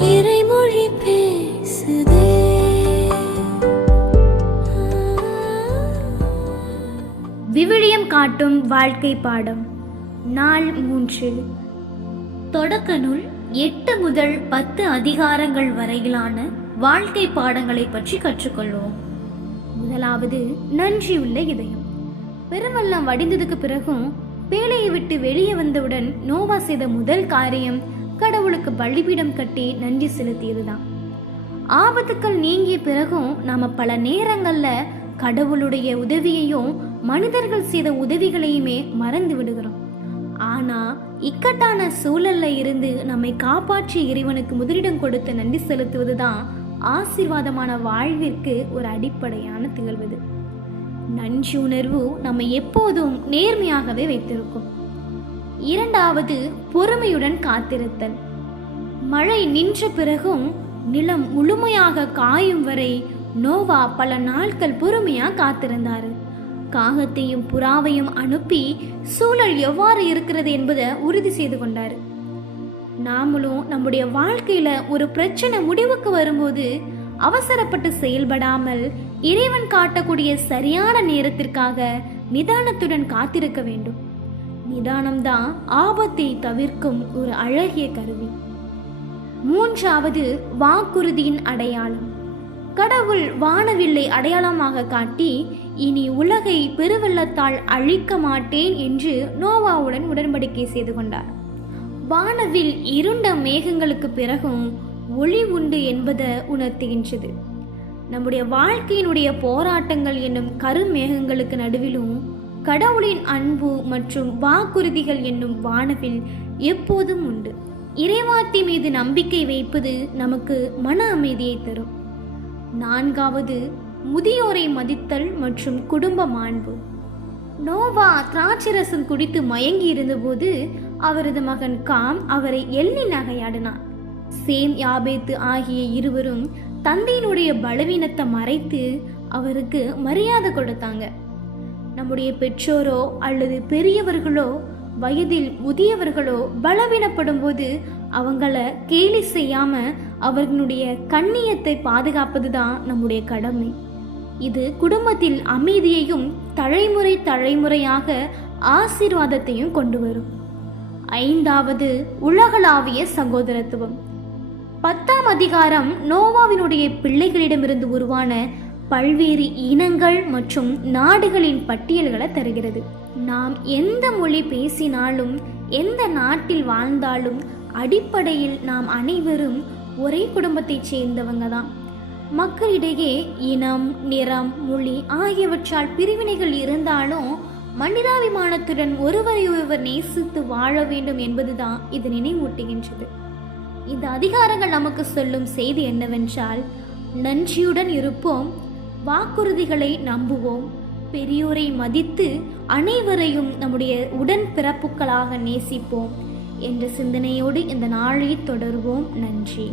இறைமொழி பேசுதே. விவிலியம் காட்டும் வாழ்க்கை பாடம் நாள் மூன்று. தொடக்க நூல் எட்டு முதல் பத்து அதிகாரங்கள் வரையிலான வாழ்க்கை பாடங்களை பற்றி கற்றுக்கொள்வோம். முதலாவது நன்றியுள்ள இதயம். பெருமெல்லாம் வடிந்ததுக்கு பிறகும் பேழையை விட்டு வெளியே வந்தவுடன் நோவா செய்த முதல் காரியம் கடவுளுக்கு பலிபீடம் கட்டி நன்றி செலுத்தியதுதான். ஆபத்துக்கள் நீங்கிய பிறகும் நாம பல நேரங்களில் கடவுளுடைய உதவியையும் மனிதர்கள் செய்த உதவிகளையுமே மறந்து விடுகிறோம். ஆனா இக்கட்டான சூழல்ல இருந்து நம்மை காப்பாற்றிய இறைவனுக்கு முதலிடம் கொடுத்து நன்றி செலுத்துவது தான் ஆசீர்வாதமான வாழ்விற்கு ஒரு அடிப்படையான திகழ்வது. நன்றி உணர்வு நம்மை எப்போதும் நேர்மையாகவே வைத்திருக்கும். இரண்டாவது பொறுமையுடன் காத்திருத்தல். மழை நின்ற பிறகும் நிலம் முழுமையாக காயும் வரை நோவா பல நாட்கள் பொறுமையாக காத்திருந்தார். காகத்தையும் புறாவையும் அனுப்பி சூழல் எவ்வாறு இருக்கிறது என்பதை உறுதி செய்து கொண்டார். நாமளும் நம்முடைய வாழ்க்கையில ஒரு பிரச்சனை முடிவுக்கு வரும்போது அவசரப்பட்டு செயல்படாமல் இறைவன் காட்டக்கூடிய சரியான நேரத்திற்காக நிதானத்துடன் காத்திருக்க வேண்டும். நிதானம்தான் ஆபத்தை தவிர்க்கும் ஒரு அழகிய கருவி. மூன்றாவது வாக்குறுதியின் அடையாளம். கடவுள் வானவில்லை அடையாளமாக காட்டி இனி உலகை பெருவெள்ளத்தால் அழிக்க மாட்டேன் என்று நோவாவுடன் உடன்படிக்கை செய்து கொண்டார். வானவில் இருண்ட மேகங்களுக்கு பிறகும் ஒளி உண்டு என்பதை உணர்த்துகின்றது. நம்முடைய வாழ்க்கையினுடைய போராட்டங்கள் என்னும் கருமேகங்களுக்கு நடுவிலும் கடவுளின் அன்பு மற்றும் வாக்குறுதிகள் என்னும் வானவில் எப்போதும் உண்டு. இறைவார்த்தை மீது நம்பிக்கை வைப்பது நமக்கு மன அமைதியை தரும். நான்காவது முதியோரை மதித்தல் மற்றும் குடும்ப மாண்பு நோவா திராட்சரசம் குடித்து மயங்கி இருந்தபோது அவரது மகன் காம் அவரை எள்ளி நகையாடினார் சேம் யாபேத்து ஆகிய இருவரும் தந்தையினுடைய பலவீனத்தை மறைத்து அவருக்கு மரியாதை கொடுத்தாங்க. நம்முடைய பெற்றோரோ அல்லது பெரியவர்களோ வயதில் முதியவர்களோ பலவீனப்படும் போது அவங்கள கேலி செய்யாம அவர்களுடைய கண்ணியத்தை பாதுகாப்பது தான் நம்முடைய கடமை. இது குடும்பத்தில் அமைதியையும் தலைமுறை தலைமுறையாக ஆசீர்வாதத்தையும் கொண்டு வரும் ஐந்தாவது உலகளாவிய சகோதரத்துவம். பத்தாம் அதிகாரம் நோவாவினுடைய பிள்ளைகளிடமிருந்து உருவான பல்வேறு இனங்கள் மற்றும் நாடுகளின் பட்டியல்களை தருகிறது. நாம் எந்த மொழி பேசினாலும் எந்த நாட்டில் வாழ்ந்தாலும் அடிப்படையில் நாம் அனைவரும் ஒரே குடும்பத்தைச் சேர்ந்தவங்க தான். மக்களிடையே இனம் நிறம் மொழி ஆகியவற்றால் பிரிவினைகள் இருந்தாலும் மனிதாபிமானத்துடன் ஒருவரை ஒருவர் நேசித்து வாழ வேண்டும் என்பதுதான் இது நினைவூட்டுகின்றது. இந்த அதிகாரங்கள் நமக்கு சொல்லும் செய்தி என்னவென்றால் நன்றியுடன் இருப்போம் வாக்குறுதிகளை நம்புவோம். பெரியோரை மதித்து அனைவரையும் நம்முடைய உடன் பிறப்புகளாக நேசிப்போம். என்ற சிந்தனையோடு இந்த நாளை தொடருவோம். நன்றி.